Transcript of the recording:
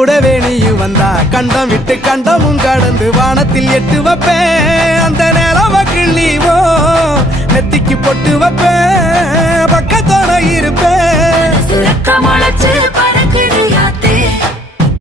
கூடவே நீயும் வந்தா கண்டம் விட்டு கண்டமும் கடந்து வானத்தில் எட்டு வைப்பேன். அந்த நிலவ கிள்ளிவோ நெத்திக்கு பொட்டு வைப்பேன், பக்கத்தோட இருப்பேன்.